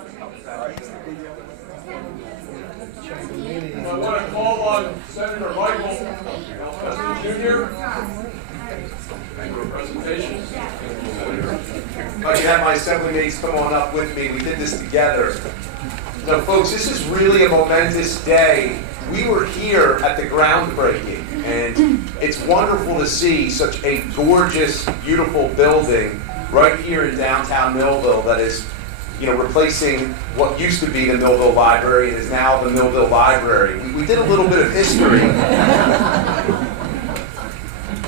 I want to call on Senator Michael Jr. for a presentation. I can have my assembly mates come on up with me. We did this together. So folks, this is really a momentous day. We were here at the groundbreaking, and it's wonderful to see such a gorgeous, beautiful building right here in downtown Millville that is, replacing what used to be the Millville Library and is now the Millville Library. We did a little bit of history.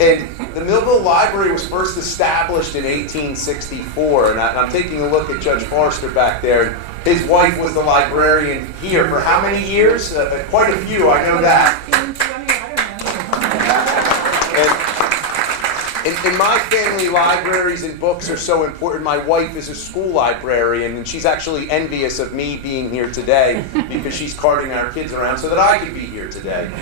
And the Millville Library was first established in 1864, and I'm taking a look at Judge Forrester back there. His wife was the librarian here for how many years? Quite a few, I know that. And in my family, libraries and books are so important. My wife is a school librarian, and she's actually envious of me being here today because she's carting our kids around so that I could be here today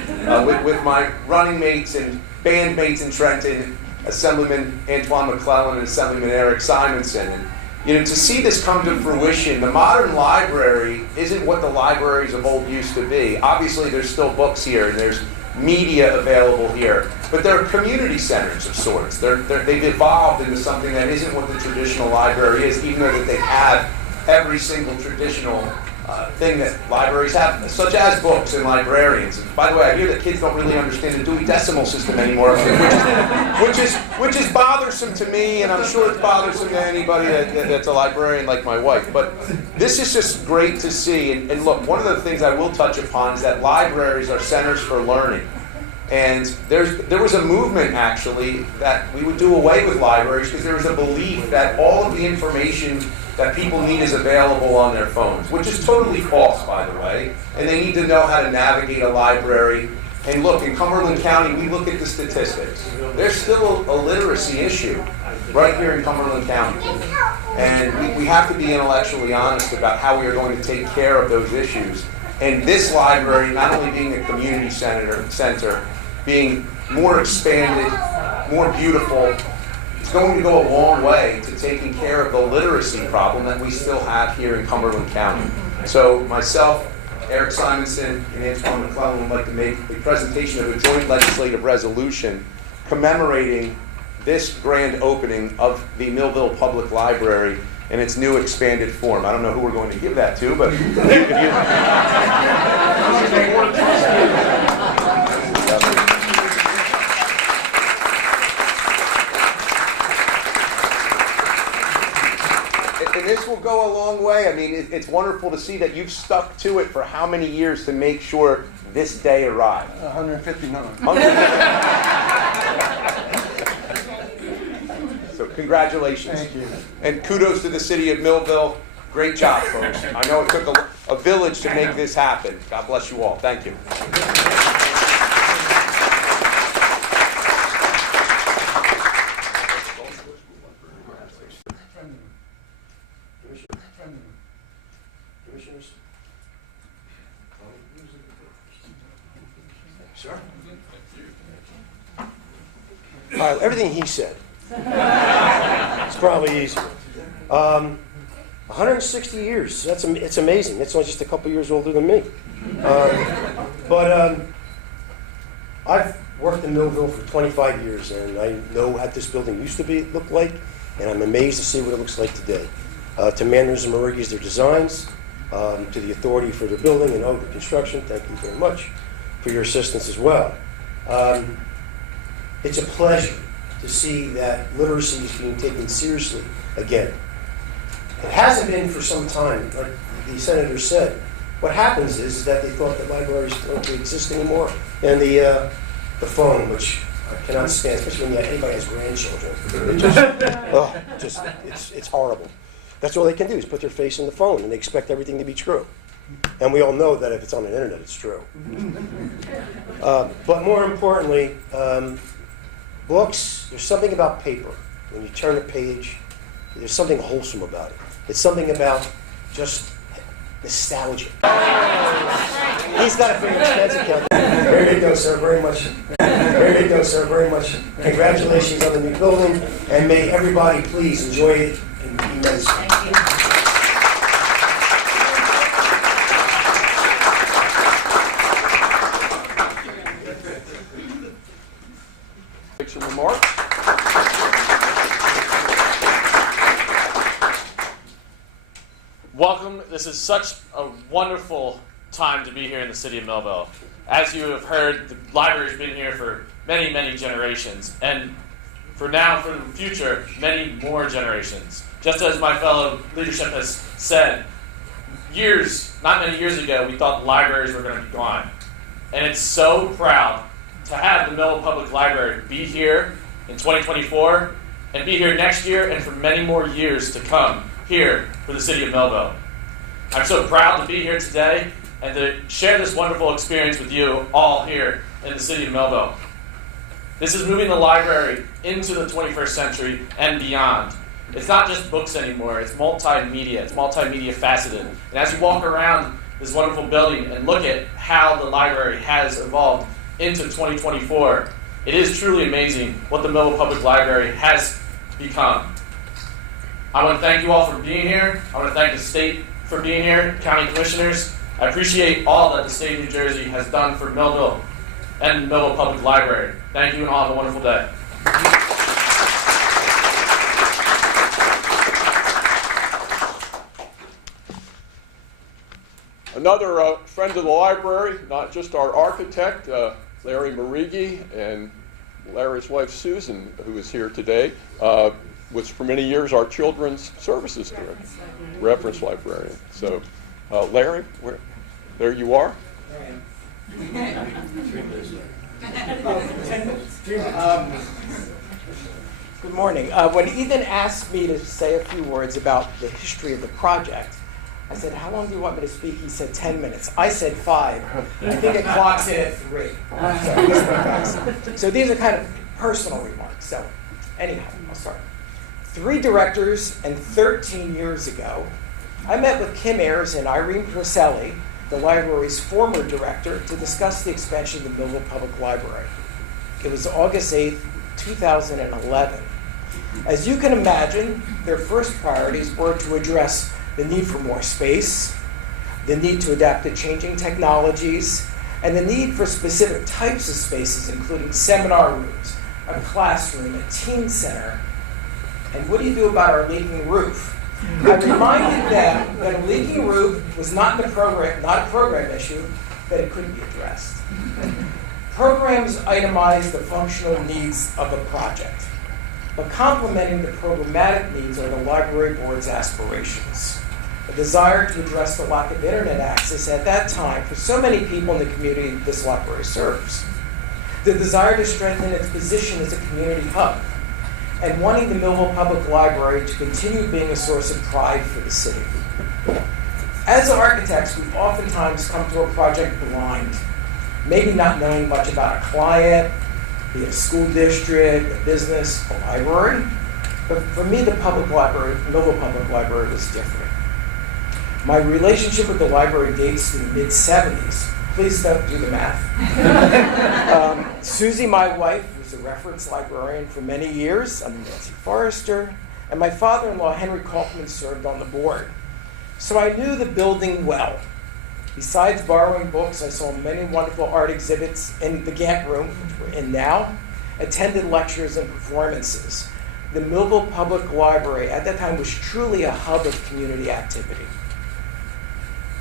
with my running mates and band mates in Trenton, Assemblyman Antoine McClellan and Assemblyman Eric Simonson. And to see this come to fruition, the modern library isn't what the libraries of old used to be. Obviously, there's still books here, and there's media available here, but they're community centers of sorts. They've evolved into something that isn't what the traditional library is, even though that they have every single traditional thing that libraries have, such as books and librarians. And by the way, I hear that kids don't really understand the Dewey Decimal System anymore, which is bothersome to me, and I'm sure it's bothersome to anybody that's a librarian like my wife. But this is just great to see. And look, one of the things I will touch upon is that libraries are centers for learning. And there was a movement, actually, that we would do away with libraries because there was a belief that all of the information that people need is available on their phones, which is totally false, by the way. And they need to know how to navigate a library. And look, in Cumberland County, we look at the statistics. There's still a literacy issue right here in Cumberland County. And we have to be intellectually honest about how we are going to take care of those issues. And this library, not only being a community center, being more expanded, more beautiful, it's going to go a long way to taking care of the literacy problem that we still have here in Cumberland County. So myself, Eric Simonson, and Antoine McClellan would like to make a presentation of a joint legislative resolution commemorating this grand opening of the Millville Public Library in its new expanded form. I don't know who we're going to give that to, but if And this will go a long way. I mean, it's wonderful to see that you've stuck to it for how many years to make sure this day arrived? 159. So congratulations. Thank you. And kudos to the city of Millville. Great job, folks. I know it took a village to make this happen. God bless you all. Thank you. Commissioners? Sir? Everything he said. It's probably easier. 160 years. It's amazing. It's only just a couple years older than me. But I've worked in Millville for 25 years, and I know what this building used to look like, and I'm amazed to see what it looks like today. To Manners and Marigis, their designs, to the authority for their building and other construction, thank you very much for your assistance as well. It's a pleasure to see that literacy is being taken seriously again. It hasn't been for some time, like the senator said. What happens is that they thought that libraries don't exist anymore, and the phone, which I cannot stand, especially when anybody has grandchildren. It's horrible. That's all they can do is put their face in the phone, and they expect everything to be true. And we all know that if it's on the internet, it's true. But more importantly, books, there's something about paper. When you turn a page, there's something wholesome about it. It's something about just nostalgia. He's got a big expense account. Very good, sir, very much. Very good, sir, very much. Congratulations on the new building, and may everybody please enjoy it immensely. Welcome. This is such a wonderful time to be here in the city of Millville. As you have heard, the library's been here for many, many generations, and for the future, many more generations. Just as my fellow leadership has said, not many years ago, we thought the libraries were going to be gone. And it's so proud to have the Millville Public Library be here in 2024 and be here next year and for many more years to come here for the city of Millville. I'm so proud to be here today and to share this wonderful experience with you all here in the city of Millville. This is moving the library into the 21st century and beyond. It's not just books anymore, it's multimedia faceted. And as you walk around this wonderful building and look at how the library has evolved into 2024, it is truly amazing what the Millville Public Library has become. I want to thank you all for being here. I want to thank the state for being here, county commissioners. I appreciate all that the state of New Jersey has done for Millville and the Millville Public Library. Thank you and all have a wonderful day. Another friend of the library, not just our architect, Larry Marigi, and Larry's wife Susan, who is here today, was for many years our children's services director, reference librarian. So, Larry, there you are. Good morning. When Ethan asked me to say a few words about the history of the project, I said, how long do you want me to speak? He said 10 minutes. I said 5. I think it clocks in at 3. So these are kind of personal remarks. So anyhow, I'll start. 3 directors and 13 years ago, I met with Kim Ayers and Irene Proselli, the library's former director, to discuss the expansion of the Millville Public Library. It was August 8th, 2011. As you can imagine, their first priorities were to address the need for more space, the need to adapt to changing technologies, and the need for specific types of spaces, including seminar rooms, a classroom, a teen center, and what do you do about our leaking roof? I reminded them that a leaking roof was not a program issue, that it couldn't be addressed. Programs itemize the functional needs of a project, but complementing the programmatic needs are the library board's aspirations. A desire to address the lack of internet access at that time for so many people in the community this library serves. The desire to strengthen its position as a community hub, and wanting the Millville Public Library to continue being a source of pride for the city. As architects, we oftentimes come to a project blind, maybe not knowing much about a client, be it a school district, a business, a library. But for me, the Millville Public Library was different. My relationship with the library dates to the mid-'70s. Please don't do the math. Susie, my wife, was a reference librarian for many years under Nancy Forrester, and my father-in-law, Henry Kaufman, served on the board. So I knew the building well. Besides borrowing books, I saw many wonderful art exhibits in the Gant Room, which we're in now, attended lectures and performances. The Millville Public Library at that time was truly a hub of community activity.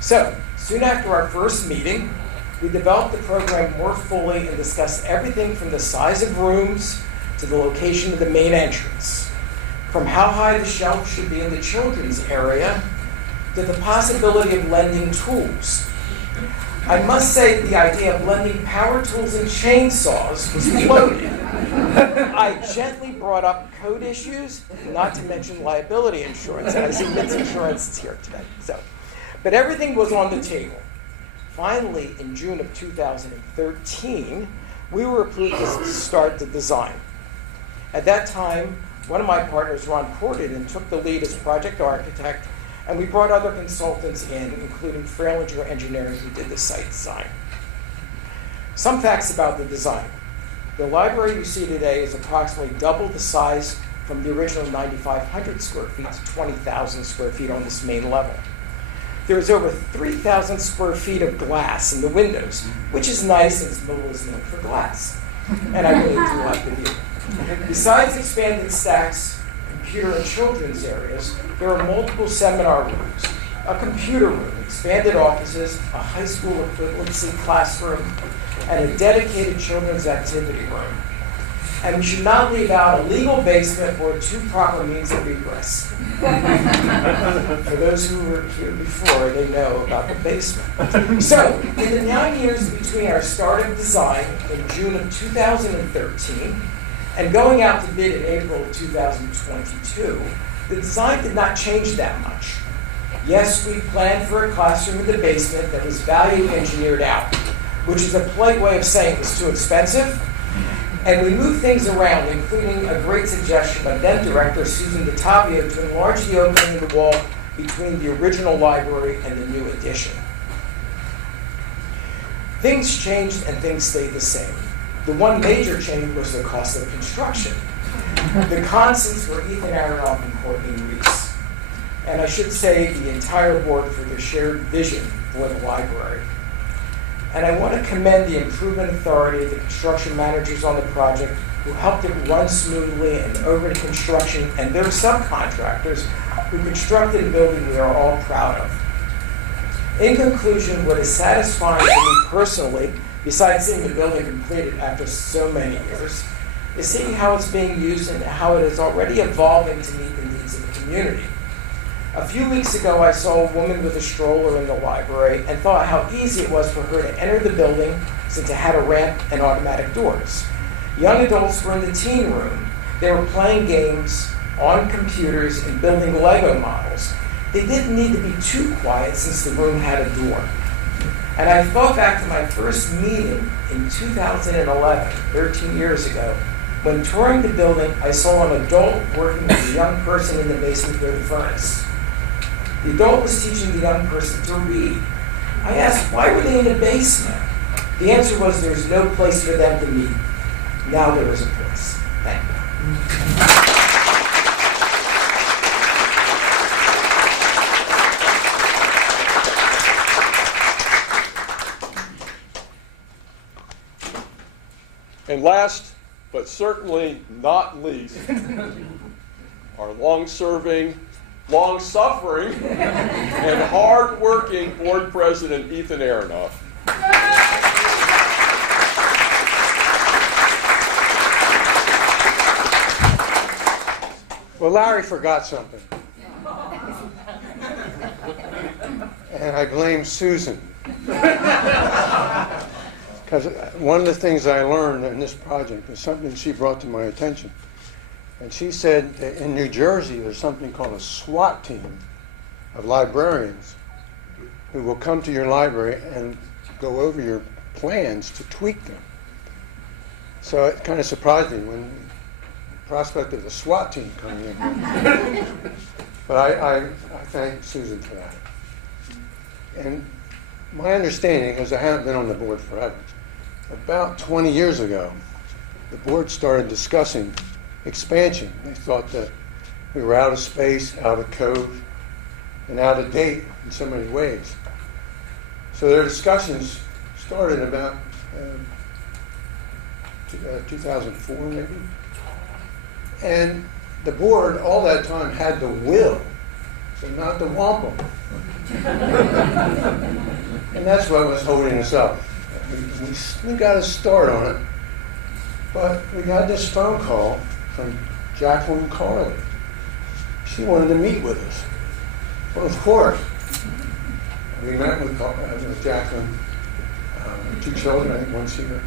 So, soon after our first meeting, we developed the program more fully and discussed everything from the size of rooms to the location of the main entrance, from how high the shelf should be in the children's area to the possibility of lending tools. I must say the idea of lending power tools and chainsaws was floated. I gently brought up code issues, not to mention liability insurance, and I see Mit's Insurance is here today. But everything was on the table. Finally, in June of 2013, we were approved to start the design. At that time, one of my partners, Ron Corden, took the lead as project architect, and we brought other consultants in, including Frailinger Engineering, who did the site design. Some facts about the design. The library you see today is approximately double the size from the original 9,500 square feet to 20,000 square feet on this main level. There is over 3,000 square feet of glass in the windows, which is nice since Millville is known for glass. And I really do like the view. Besides expanded stacks, computer and children's areas, there are multiple seminar rooms, a computer room, expanded offices, a high school equivalency classroom, and a dedicated children's activity room. And we should not leave out a legal basement or two proper means of egress. For those who were here before, they know about the basement. So, in the 9 years between our start of design in June of 2013 and going out to bid in April of 2022, the design did not change that much. Yes, we planned for a classroom in the basement that was value engineered out, which is a polite way of saying it was too expensive. And we moved things around, including a great suggestion by then director Susan DeTavio to enlarge the opening in the wall between the original library and the new addition. Things changed and things stayed the same. The one major change was the cost of construction. The constants were Ethan Aronoff and Courtney Reese. And I should say the entire board for their shared vision for the library. And I want to commend the improvement authority, the construction managers on the project who helped it run smoothly and over construction, and their subcontractors who constructed a building we are all proud of. In conclusion, what is satisfying to me personally, besides seeing the building completed after so many years, is seeing how it's being used and how it is already evolving to meet the needs of the community. A few weeks ago, I saw a woman with a stroller in the library and thought how easy it was for her to enter the building since it had a ramp and automatic doors. Young adults were in the teen room. They were playing games on computers and building Lego models. They didn't need to be too quiet since the room had a door. And I thought back to my first meeting in 2011, 13 years ago. When touring the building, I saw an adult working with a young person in the basement near the furnace. The adult was teaching the young person to read. I asked, why were they in the basement? The answer was there's no place for them to meet. Now there is a place. Thank you. And last, but certainly not least, our long-serving, long-suffering, and hard-working board president, Ethan Aronoff. Well, Larry forgot something. And I blame Susan. Because one of the things I learned in this project is something she brought to my attention. And she said that in New Jersey there's something called a SWAT team of librarians who will come to your library and go over your plans to tweak them. So it kind of surprised me when the prospect of the SWAT team coming in. But I thank Susan for that. And my understanding, because I haven't been on the board forever, about 20 years ago, the board started discussing expansion. They thought that we were out of space, out of code, and out of date in so many ways. So their discussions started about 2004 maybe. And the board all that time had the will, but not the wampum. And that's what was holding us up. We got a start on it, but we got this phone call from Jacqueline Carley. She wanted to meet with us. Well, of course. We met with Jacqueline, two children, I think one's here.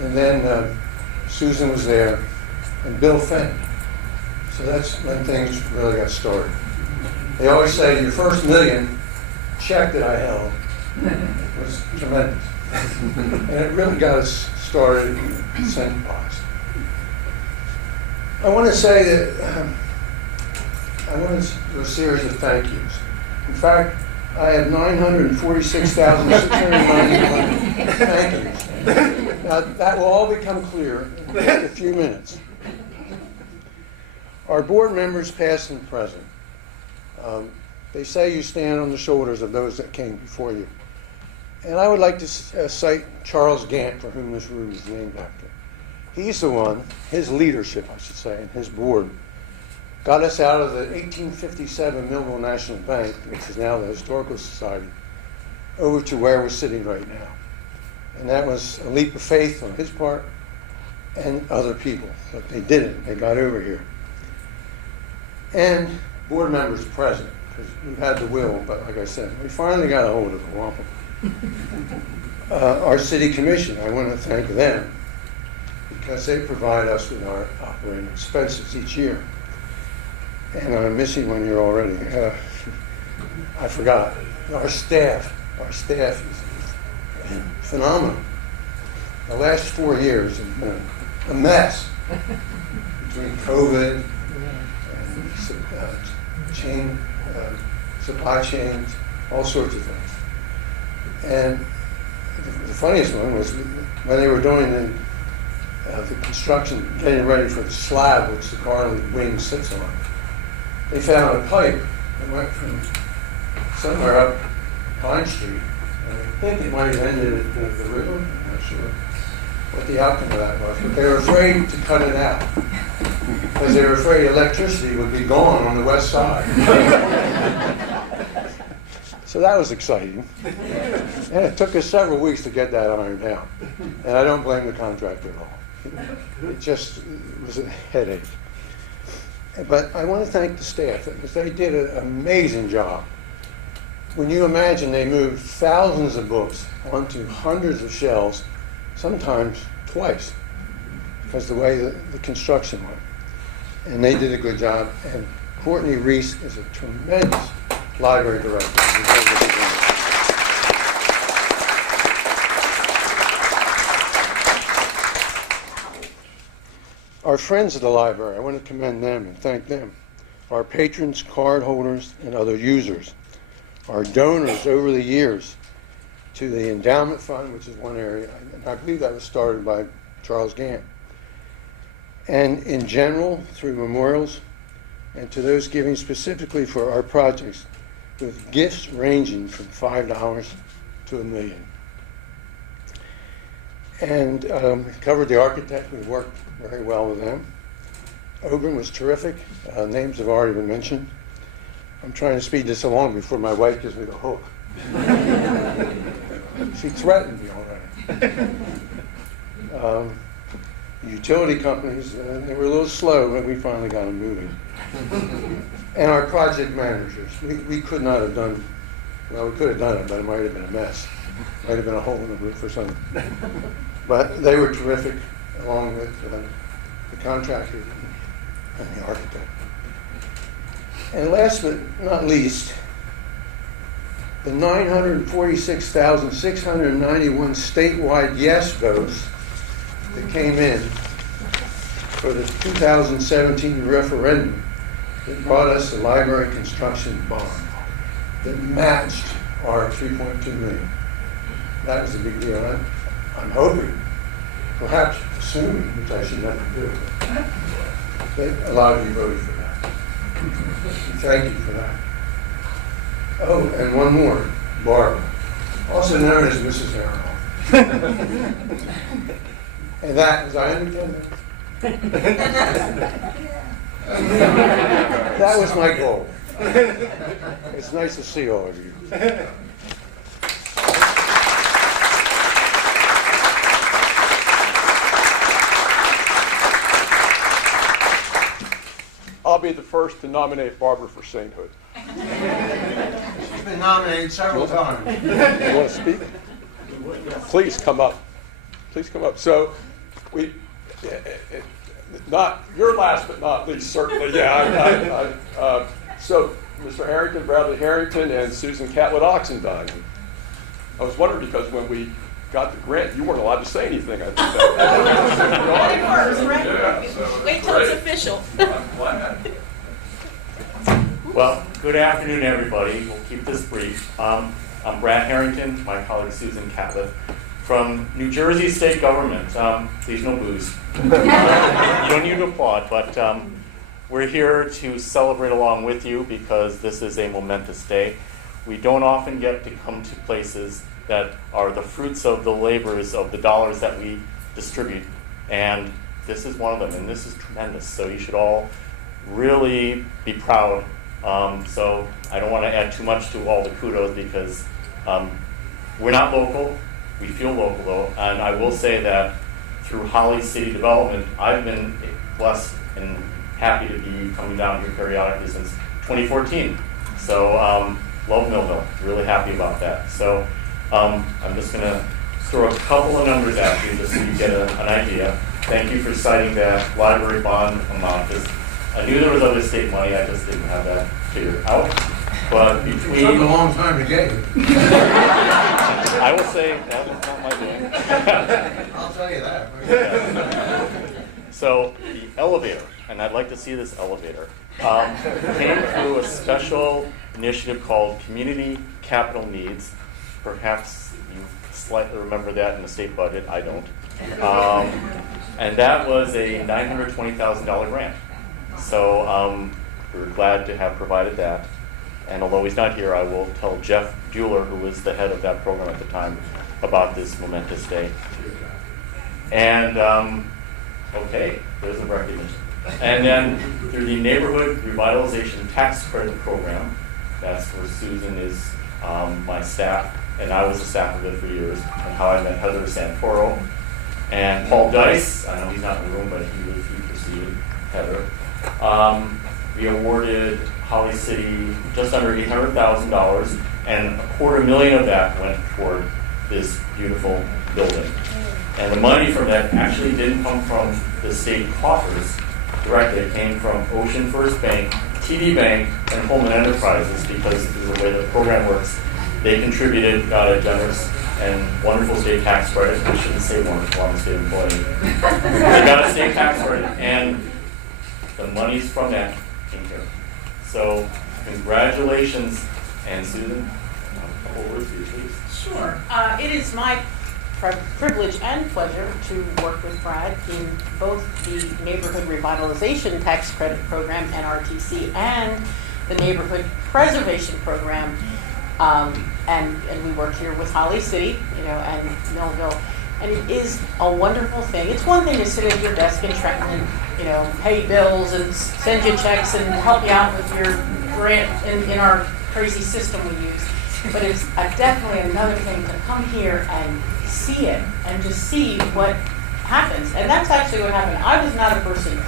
And then Susan was there, and Bill Fenton. So that's when things really got started. They always say your first million check that I held was tremendous. And it really got us started and centralized. I want to say that I want to do a series of thank yous. In fact, I have 946,691 thank yous. Now, that will all become clear in just a few minutes. Our board members, past and present, they say you stand on the shoulders of those that came before you. And I would like to cite Charles Gant, for whom this room is named after. He's the one, his leadership, I should say, and his board, got us out of the 1857 Millville National Bank, which is now the Historical Society, over to where we're sitting right now. And that was a leap of faith on his part and other people. But they did it. They got over here. And board members present, because we had the will, but like I said, we finally got a hold of the wampum. Our city commission, I want to thank them, because they provide us with our operating expenses each year. And I'm missing one here already. I forgot. Our staff is phenomenal. The last 4 years have been a mess between COVID and supply chains, all sorts of things. And the funniest one was when they were doing the construction, getting ready for the slab which the car wing sits on. They found a pipe that went from somewhere up Pine Street. And I think it might have ended at the river. I'm not sure what the outcome of that was. But they were afraid to cut it out because they were afraid electricity would be gone on the west side. So that was exciting. And it took us several weeks to get that ironed out. And I don't blame the contractor at all. It just was a headache. But I want to thank the staff because they did an amazing job. When you imagine they moved thousands of books onto hundreds of shelves, sometimes twice, because the way the construction went. And they did a good job. And Courtney Reese is a tremendous library director. Our friends at the library, I want to commend them and thank them. Our patrons, card holders, and other users. Our donors over the years to the endowment fund, which is one area, and I believe that was started by Charles Gant. And in general, through memorials, and to those giving specifically for our projects, with gifts ranging from $5 to $1 million. And we covered the architect. We worked very well with them. Oban was terrific. Names have already been mentioned. I'm trying to speed this along before my wife gives me the hook. She threatened me already. Utility companies, they were a little slow, but we finally got them moving. And our project managers, we could not have done, well, we could have done it, but it might have been a mess. Might have been a hole in the roof or something. But they were terrific, along with the contractor and the architect. And last but not least, the 946,691 statewide yes votes that came in for the 2017 referendum that brought us the library construction bond that matched our $3.2 million. That was a big deal. I'm hoping, perhaps assuming, which I should never do, that a lot of you voted for that. Thank you for that. Oh, and one more, Barbara, also known as Mrs. Aronoff. And that, as I understand it, that was my goal. It's nice to see all of you. I'll be the first to nominate Barbara for sainthood. She's been nominated several times. You want to speak? Please come up. Please come up. So, not your last but not least, certainly. Yeah. So, Mr. Harrington, Bradley Harrington, and Susan Catlett Oxendine. I was wondering because when we got the grant, you weren't allowed to say anything. I think that. First, right? Yeah, so wait till it's official. I'm glad. Well, good afternoon, everybody. We'll keep this brief. I'm Brad Harrington, my colleague Susan Catlett, from New Jersey State Government. Please no booze. You don't need to applaud, but we're here to celebrate along with you because this is a momentous day. We don't often get to come to places that are the fruits of the labors of the dollars that we distribute. And this is one of them, and this is tremendous. So you should all really be proud. So I don't want to add too much to all the kudos because we're not local. We feel local though, and I will say that through Holly City Development, I've been blessed and happy to be coming down here periodically since 2014. So love Millville, really happy about that. So I'm just going to throw a couple of numbers at you just so you get an idea. Thank you for citing that library bond amount. I knew there was other state money, I just didn't have that figured out. But between... It took a long time to get it. I will say that was not my doing. I'll tell you that. So the elevator, and I'd like to see this elevator, came through a special initiative called Community Capital Needs. Perhaps you slightly remember that in the state budget, I don't. And that was a $920,000 grant. So we're glad to have provided that. And although he's not here, I will tell Jeff Bueller, who was the head of that program at the time, about this momentous day. And, okay, there's a recognition. And then through the Neighborhood Revitalization Tax Credit Program, that's where Susan is my staff, and I was the staff of it for years, and how I met Heather Santoro. And Paul Dice, I know he's not in the room, but he preceded Heather. We awarded Holly City just under $800,000, and $250,000 of that went toward this beautiful building. And the money from that actually didn't come from the state coffers directly. It came from Ocean First Bank, TD Bank, and Holman Enterprises, because of the way the program works, they contributed, got a generous and wonderful state tax credit. I shouldn't say wonderful, I'm a state employee. They got a state tax credit, and the monies from that came here. So congratulations, and Susan, a couple words for you, please. Sure. It is my privilege and pleasure to work with Brad in both the Neighborhood Revitalization Tax Credit Program, NRTC, and the Neighborhood Preservation Program. And we work here with Holly City, and Millville. And it is a wonderful thing. It's one thing to sit at your desk in Trenton and, pay bills and send you checks and help you out with your grant in our crazy system we use. But it's definitely another thing to come here and see it and just see what happens. And that's actually what happened. I was not a person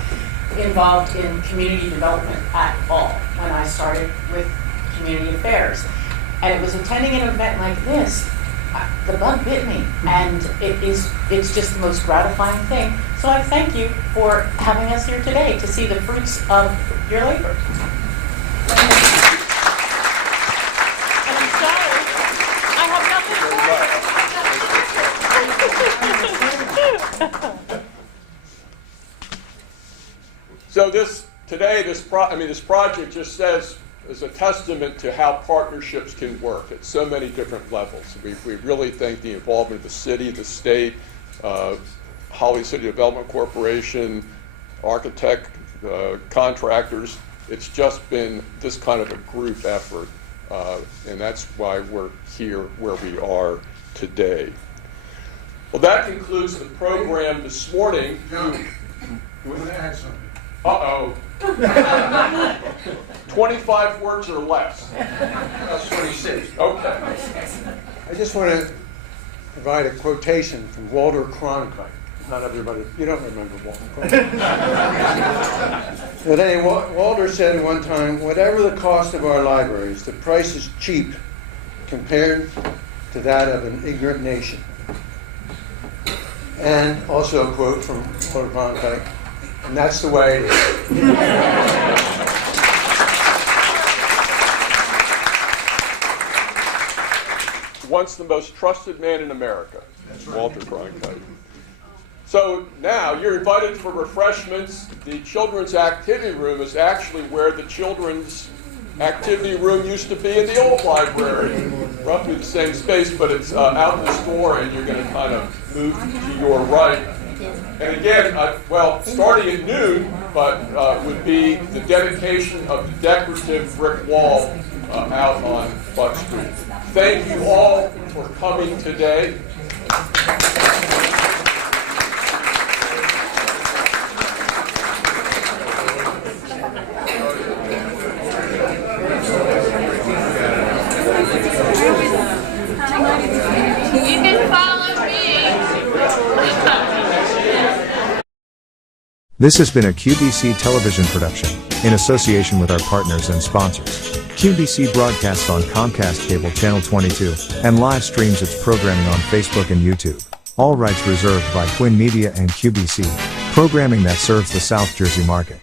involved in community development at all when I started with community affairs. And it was attending an event like this, the bug bit me, and it's just the most gratifying thing. So I thank you for having us here today to see the fruits of your labor. And I'm sorry, I have nothing more. So this project just says, is a testament to how partnerships can work at so many different levels. We really think the involvement of the city, the state, Holly City Development Corporation, architect, contractors, it's just been this kind of a group effort, and that's why we're here where we are today. Well, that concludes the program this morning. John, you want to add something? Uh-oh. 25 words or less. That's 26. Okay. I just want to provide a quotation from Walter Cronkite. Not everybody, you don't remember Walter Cronkite. But anyway, Walter said at one time, whatever the cost of our libraries, the price is cheap compared to that of an ignorant nation. And also a quote from Walter Cronkite, and that's the way it is. Once the most trusted man in America, Walter Cronkite. So now you're invited for refreshments. The children's activity room is actually where the children's activity room used to be in the old library. Roughly the same space, but it's out this door, and you're going to kind of move to your right. And again, starting at noon, but would be the dedication of the decorative brick wall out on Buck Street. Thank you all for coming today. This has been a QBC television production, in association with our partners and sponsors. QBC broadcasts on Comcast Cable Channel 22, and live streams its programming on Facebook and YouTube. All rights reserved by Quinn Media and QBC, programming that serves the South Jersey market.